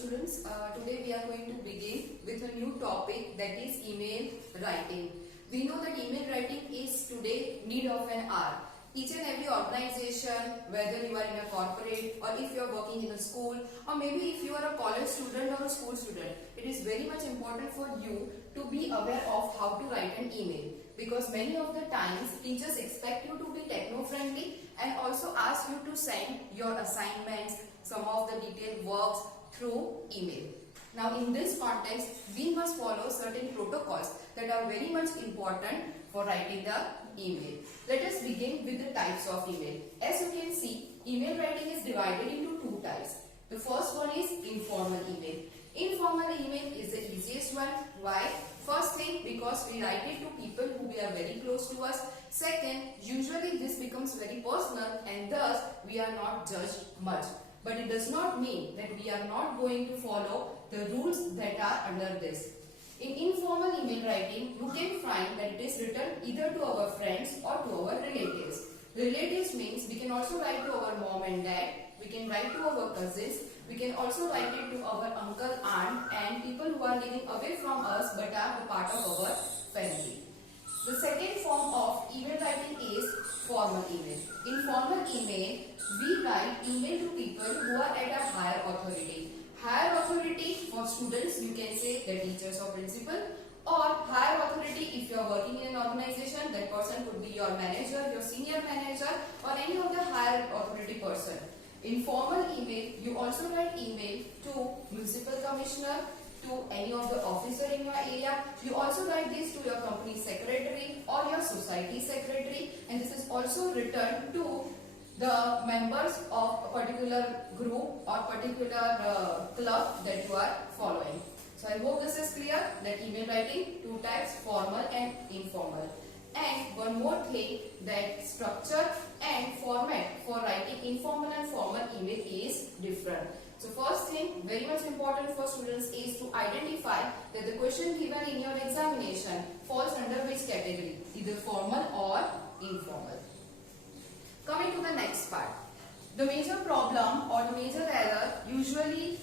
students, today we are going to begin with a new topic, that is email writing. We know that email writing is today need of an hour. Each and every organization, whether you are in a corporate or if you are working in a school, or maybe if you are a college student or a school student, it is very much important for you to be aware of how to write an email, because many of the times teachers expect you to be techno friendly and also ask you to send your assignments, some of the detailed works through email. Now in this context, we must follow certain protocols that are very much important for writing the email. Let us begin with the types of email. As you can see, email writing is divided into two types. The first one is informal email. Informal email is the easiest one. Why? First thing, because we write it to people who are very close to us. Second, usually this becomes very personal and thus we are not judged much. But it does not mean that we are not going to follow the rules that are under this. In informal email writing, you can find that it is written either to our friends or to our relatives. Relatives means we can also write to our mom and dad, we can write to our cousins, we can also write it to our uncle, aunt and people who are living away from us but are a part of our family. The second form of email writing is formal email. In formal email, we write email to people who are at a higher authority. Higher authority for students, you can say the teachers or principal, or higher authority if you are working in an organization, that person could be your manager, your senior manager or any of the higher authority person. In formal email, you also write email to municipal commissioner, to any of the officer in your area. You also write this to your company secretary or your society secretary, and this is also written to the members of a particular group or particular club that you are following. So I hope this is clear that email writing, two types, formal and informal. And one more thing, that structure and format for writing informal and formal email is different. So first thing, very much important for students is to identify that the question given in your examination falls under which category, either formal or informal. Coming to the next part, the major problem or the major error usually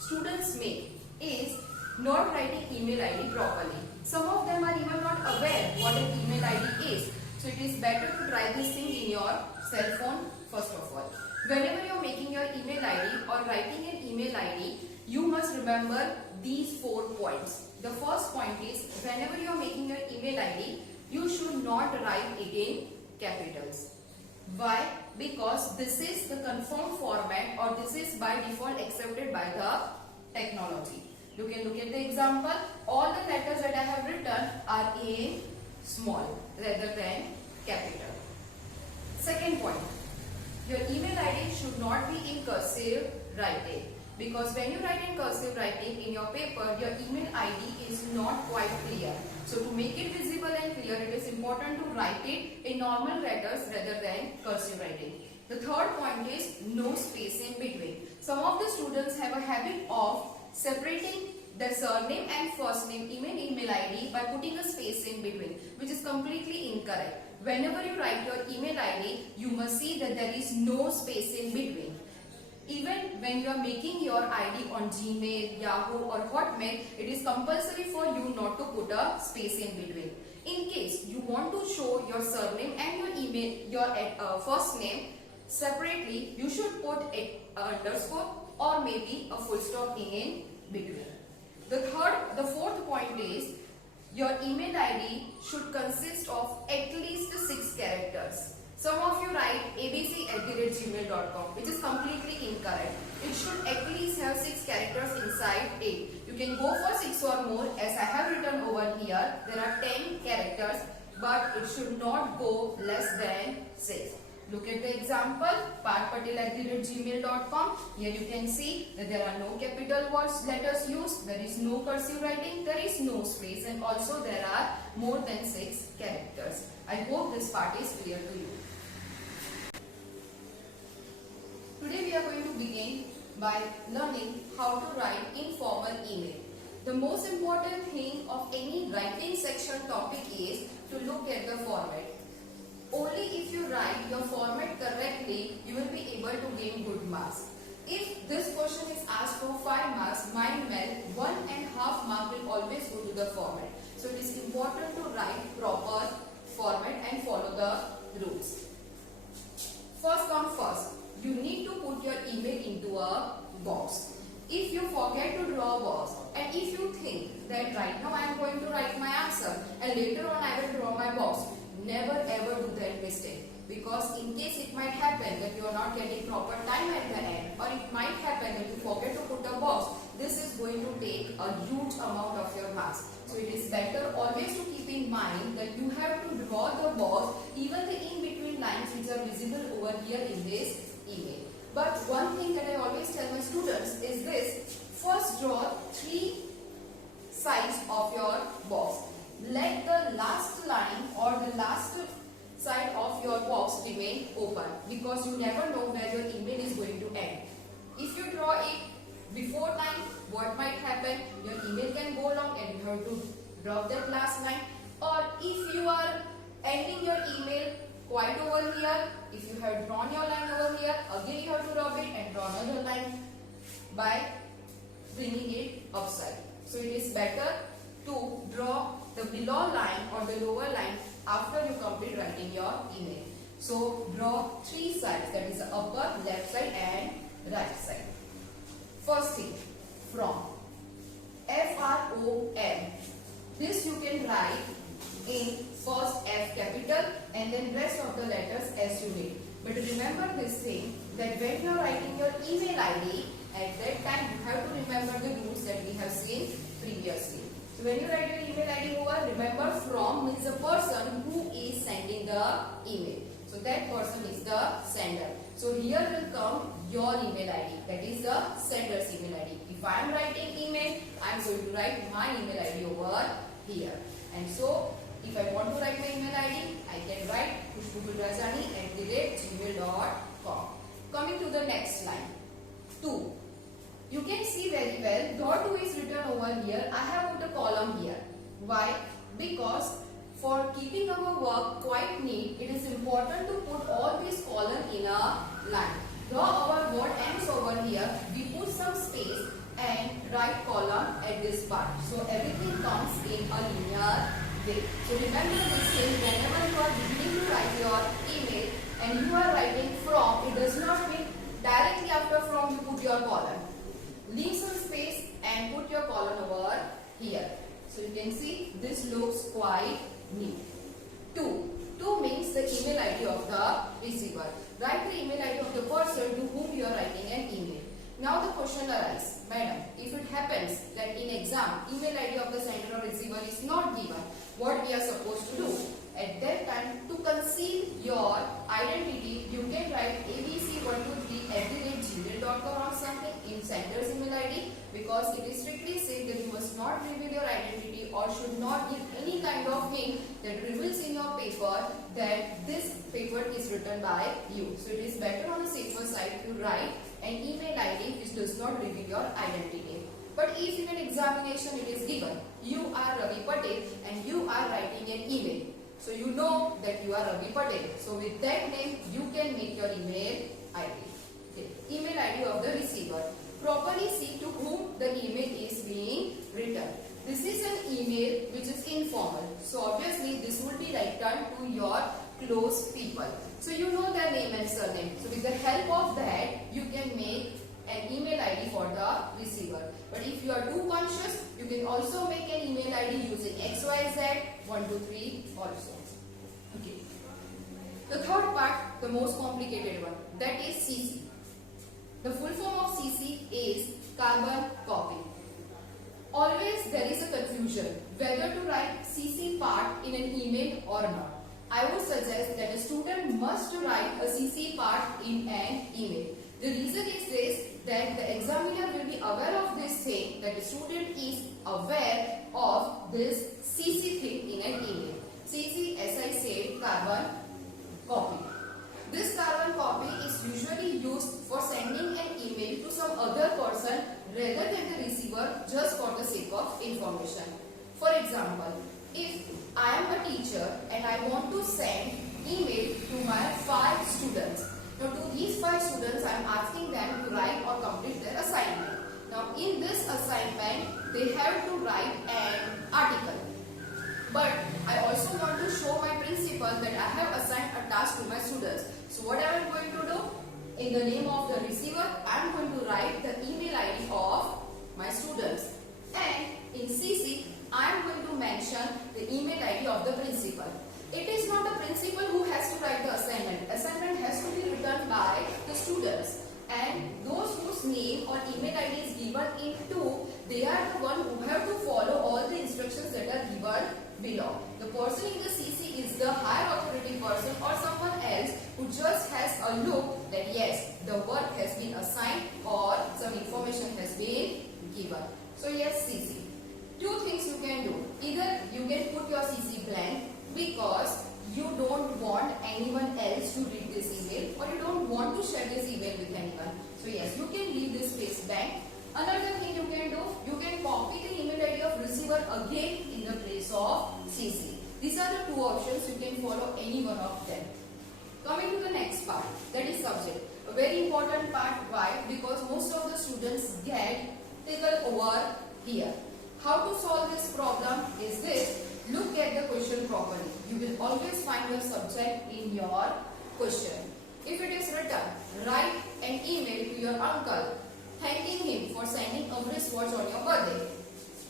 students make is not writing email ID properly. Some of them are even not aware what an email ID is. So it is better to try this thing in your cell phone first of all. Whenever you are making your email ID or writing an email ID, you must remember these 4 points. The first point is, whenever you are making your email ID, you should not write it in capitals. Why? Because this is the confirmed format or this is by default accepted by the technology. You can look at the example. All the letters that I have written are in small rather than capital. Second point, your email ID should not be in cursive writing, because when you write in cursive writing in your paper, your email ID is not quite clear. So to make it visible and clear, it is important to write it in normal letters rather than cursive writing. The third point is no space in between. Some of the students have a habit of separating the surname and first name in an email ID by putting a space in between, which is completely incorrect. Whenever you write your email ID, you must see that there is no space in between. Even when you are making your ID on Gmail, Yahoo or Hotmail, it is compulsory for you not to put a space in between. In case you want to show your surname and your email, your first name separately, you should put an underscore or maybe a full stop in between. The fourth point is, your email ID should consist of at least 6 characters. Some of you write abc@gmail.com, which is completely incorrect. It should at least have 6 characters inside it. You can go for 6 or more, as I have written over here. There are 10 characters, but it should not go less than 6. Look at the example, parthpatel@gmail.com. Here you can see that there are no capital letters used, there is no cursive writing, there is no space, and also there are more than 6 characters. I hope this part is clear to you. Today we are going to begin by learning how to write informal email. The most important thing of any writing section topic is to look at the format. Only if you write your format correctly, you will be able to gain good marks. If this question is asked for 5 marks, mind meld, 1.5 mark will always go to the format. So it is important to write proper format and follow the rules. First come first, you need to put your email into a box. If you forget to draw a box and if you think that right now I am going to write my answer and later on I will draw my box, never ever do that mistake, because in case it might happen that you are not getting proper time at the end, or it might happen that you forget to put a box, this is going to take a huge amount of your marks. So it is better always to keep in mind that you have to draw the box, even the in between lines which are visible over here in this email. But one thing that I always tell my students is this: first draw 3 sides of your box. Let the last line or the last side of your box remain open, because you never know where your email is going to end. If you draw it before time, what might happen? Your email can go long and you have to drop that last line. Or if you are ending your email quite over here, if you have drawn your line over here, again you have to rub it and draw another line by bringing it upside. So it is better to draw the below line or the lower line after you complete writing your email. So draw 3 sides, that is the upper, left side and right side. First thing, from, F-R-O-M. This you can write in first F capital and then rest of the letters as you need. But remember this thing, that when you are writing your email ID, at that time you have to remember the rules that we have seen previously. So when you write your email ID over, remember from means the person who is sending the email. So that person is the sender. So here will come your email ID, that is the sender's email ID. If I am writing email, I am going to write my email ID over here. And so if I want to write my email ID, I can write khushbu@gmail.com. Coming to the next line, 2. You can see very well, dot 2 is written over here. I have put a column here. Why? Because for keeping our work quite neat, it is important to put all these columns in a line. Draw our word ends over here. We put some space and write column at this part. So everything comes in a linear way. So remember this thing, whenever you are beginning to write your email and you are writing from, it does not mean directly after from you put your column. Leave some space and put your column over here. So you can see this looks quite neat. 2. 2 means the email ID of the receiver. Write the email ID of the person to whom you are writing an email. Now the question arises, madam, if it happens that in exam email ID of the sender or receiver is not given, what we are supposed to do? At that time, to conceal your identity, you can write abc123@gmail.com or something in sender's email ID, because it is strictly said that you must not reveal your identity or should not give any kind of hint that reveals in your paper that this paper is written by you. So it is better on the safer side to write an email ID which does not reveal your identity. But if in an examination it is given, you are Ravi Patel and you are writing an email, so you know that you are Ravi Patel. So with that name, you can make your email ID. Okay. Email ID of the receiver. Properly see to whom the email is being written. This is an email which is informal. So obviously this will be returned to your close people. So you know their name and surname. So with the help of that, you can make an email ID for the receiver. But if you are too conscious, you can also make an email ID using XYZ123 also. Okay. The third part, the most complicated one, that is CC. The full form of CC is carbon copy. Always there is a confusion whether to write CC part in an email or not. I would suggest that a student must write a CC part in an email. The reason is this, that the examiner will be aware of this thing, that the student is aware of this CC thing in an email. CC, as I said, carbon copy. This carbon copy is usually used for sending an email to some other person rather than the receiver, just for the sake of information. For example, if I am a teacher and I want to send email to my 5 students. Now to these 5 students I am asking them to write or complete their assignment. Now in this assignment, they have to write an article. But I also want to show my principal that I have assigned a task to my students. So what I am going to do? In the name of the receiver, I am going to write the email ID of my students. And in CC, I am going to mention the email ID of the principal. It is not the principal who has to write the assignment. Assignment has to be written by the students. And those whose name or email ID is given in 2, they are the one who have to follow all the instructions that are given below. The person in the CC is the higher authority person or someone else who just has a look that yes, the work has been assigned or some information has been given. So yes, CC. Two things you can do. Either you can put your CC blank because you don't want anyone else to read this email or you don't want to share this email with anyone. So yes, you can leave this space blank. Another thing you can do, you can copy the email ID of receiver again in the place of CC. These are the two options. You can follow any one of them. Coming to the next part, that is subject. A very important part. Why? Because most of the students get taken over here. How to solve this problem is this. Look at the question properly. You will always find your subject in your question. If it is written, write an email to your uncle thanking him for sending a wristwatch on your birthday.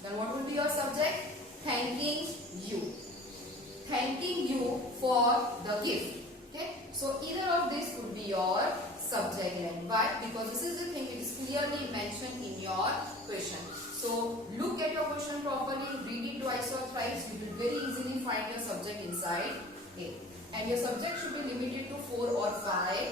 Then what will be your subject? Thanking you. Thanking you for the gift. Okay. So either of this could be your subject line. Why? Because this is the thing, it is clearly mentioned in your question. So look at your question properly, read it twice or thrice. You will very easily find your subject inside it. And your subject should be limited to 4 or 5